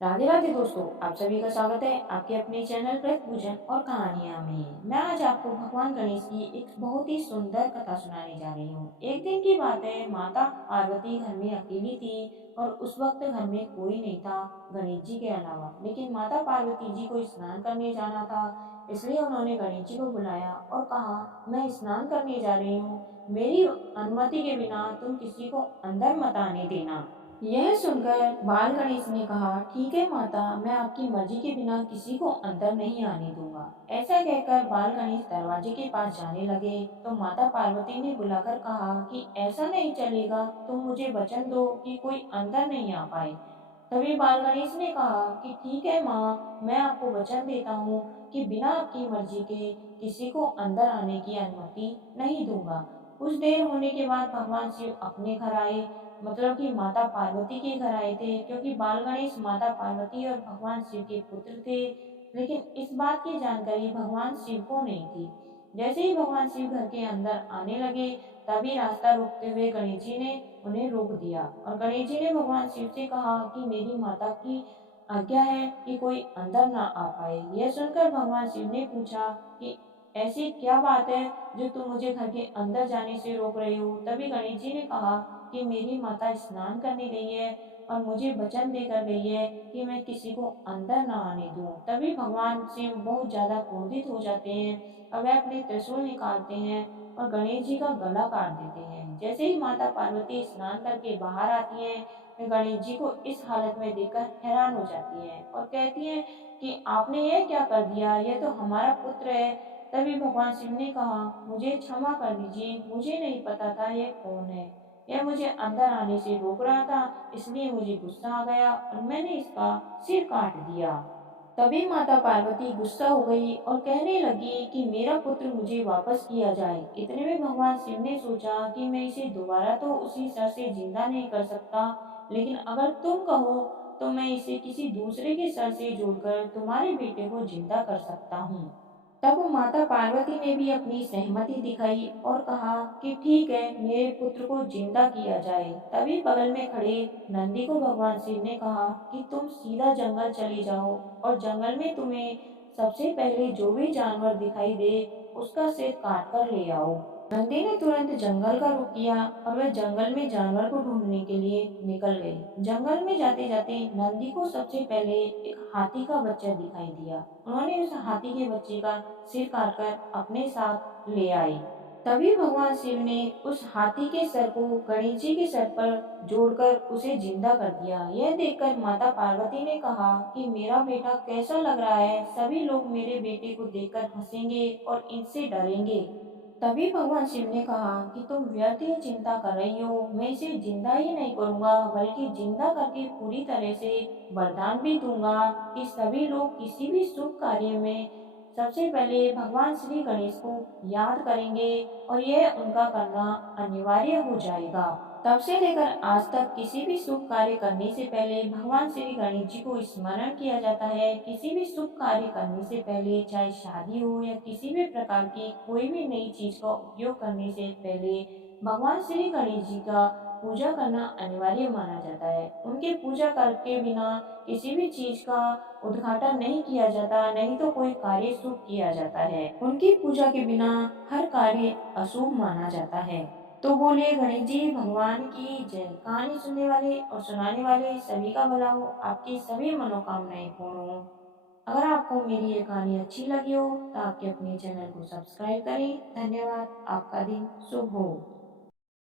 राधे राधे दोस्तों, आप सभी का स्वागत है आपके अपने चैनल प्रेत पूजन और कहानियां में। मैं आज आपको भगवान गणेश की एक बहुत ही सुंदर कथा सुनाने जा रही हूँ। एक दिन की बात है, माता पार्वती घर में अकेली थी और उस वक्त घर में कोई नहीं था गणेश जी के अलावा। लेकिन माता पार्वती जी को स्नान करने जाना था, इसलिए उन्होंने गणेश जी को बुलाया और कहा, मैं स्नान करने जा रही हूँ, मेरी अनुमति के बिना तुम किसी को अंदर मत आने देना। यह सुनकर बाल गणेश ने कहा, ठीक है माता, मैं आपकी मर्जी के बिना किसी को अंदर नहीं आने दूंगा। ऐसा कहकर बाल गणेश दरवाजे के पास जाने लगे तो माता पार्वती ने बुलाकर कहा कि ऐसा नहीं चलेगा, तुम मुझे वचन दो कि कोई अंदर नहीं आ पाए। तभी बाल गणेश ने कहा कि ठीक है माँ, मैं आपको वचन देता हूँ कि बिना आपकी मर्जी के किसी को अंदर आने की अनुमति नहीं दूंगा। कुछ देर होने के बाद भगवान शिव अपने घर आए, मतलब कि माता पार्वती के घर आए थे, क्योंकि बाल गणेश माता पार्वती और भगवान शिव के पुत्र थे। लेकिन इस बात की जानकारी भगवान शिव को नहीं थी। जैसे ही भगवान शिव घर के अंदर आने लगे, तभी रास्ता रोकते हुए गणेश जी ने उन्हें रोक दिया और गणेश जी ने भगवान शिव से कहा कि मेरी माता की आज्ञा है कि कोई अंदर ना आ पाए। यह सुनकर भगवान शिव ने पूछा कि ऐसी क्या बात है जो तुम मुझे घर के अंदर जाने से रोक रहे हो। तभी गणेश जी ने कहा कि मेरी माता स्नान करने गई है और मुझे वचन देकर गई है कि मैं किसी को अंदर ना आने दूं। तभी भगवान शिव बहुत ज्यादा क्रोधित हो जाते हैं और वह अपने त्रिशूल निकालते हैं और गणेश जी का गला काट देते हैं। जैसे ही माता पार्वती स्नान करके बाहर आती हैं, वे गणेश जी को इस हालत में देखकर हैरान हो जाती हैं और कहती हैं कि आपने यह क्या कर दिया, यह तो हमारा पुत्र है। तभी भगवान शिव ने कहा, मुझे क्षमा कर दीजिए, मुझे नहीं पता था यह कौन है। यह मुझे अंदर आने से रोक रहा था, इसलिए मुझे गुस्सा आ गया और मैंने इसका सिर काट दिया। तभी माता पार्वती गुस्सा हो गई और कहने लगी कि मेरा पुत्र मुझे वापस किया जाए। इतने में भगवान शिव ने सोचा कि मैं इसे दोबारा तो उसी सर से जिंदा नहीं कर सकता, लेकिन अगर तुम कहो तो मैं इसे किसी दूसरे के सर से जोड़कर तुम्हारे बेटे को जिंदा कर सकता हूँ। तब माता पार्वती ने भी अपनी सहमति दिखाई और कहा कि ठीक है, मेरे पुत्र को जिंदा किया जाए। तभी बगल में खड़े नंदी को भगवान शिव ने कहा कि तुम सीधा जंगल चले जाओ और जंगल में तुम्हें सबसे पहले जो भी जानवर दिखाई दे उसका सिर काट कर ले आओ। नंदी ने तुरंत जंगल का रुख किया और वह जंगल में जानवर को ढूंढने के लिए निकल गई। जंगल में जाते जाते नंदी को सबसे पहले एक हाथी का बच्चा दिखाई दिया। उन्होंने उस हाथी के बच्चे का सिर काटकर अपने साथ ले आए। तभी भगवान शिव ने उस हाथी के सर को गणेश जी के सर पर जोड़कर उसे जिंदा कर दिया। यह देखकर माता पार्वती ने कहा कि मेरा बेटा कैसा लग रहा है, सभी लोग मेरे बेटे को देखकर हंसेंगे और इनसे डरेंगे। तभी भगवान शिव ने कहा कि तुम व्यर्थ ही चिंता कर रही हो, मैं इसे जिंदा ही नहीं करूंगा बल्कि जिंदा करके पूरी तरह से वरदान भी दूंगा कि सभी लोग किसी भी शुभ कार्य में सबसे पहले भगवान श्री गणेश को याद करेंगे और यह उनका करना अनिवार्य हो जाएगा। तब से लेकर आज तक किसी भी शुभ कार्य करने से पहले भगवान श्री गणेश जी को स्मरण किया जाता है। किसी भी शुभ कार्य करने से पहले, चाहे शादी हो या किसी भी प्रकार की कोई भी नई चीज का उपयोग करने से पहले भगवान श्री गणेश जी का पूजा करना अनिवार्य माना जाता है। उनके पूजा करके बिना किसी भी चीज का उद्घाटन नहीं किया जाता, नहीं तो कोई कार्य शुभ किया जाता है। उनकी पूजा के बिना हर कार्य अशुभ माना जाता है। तो बोलिए गणेश जी भगवान की जय। कहानी सुनने वाले और सुनाने वाले सभी का भला हो, आपकी सभी मनोकामनाएं पूर्ण हो। अगर आपको मेरी ये कहानी अच्छी लगी हो तो आपके अपने चैनल को सब्सक्राइब करें। धन्यवाद। आपका दिन शुभ हो।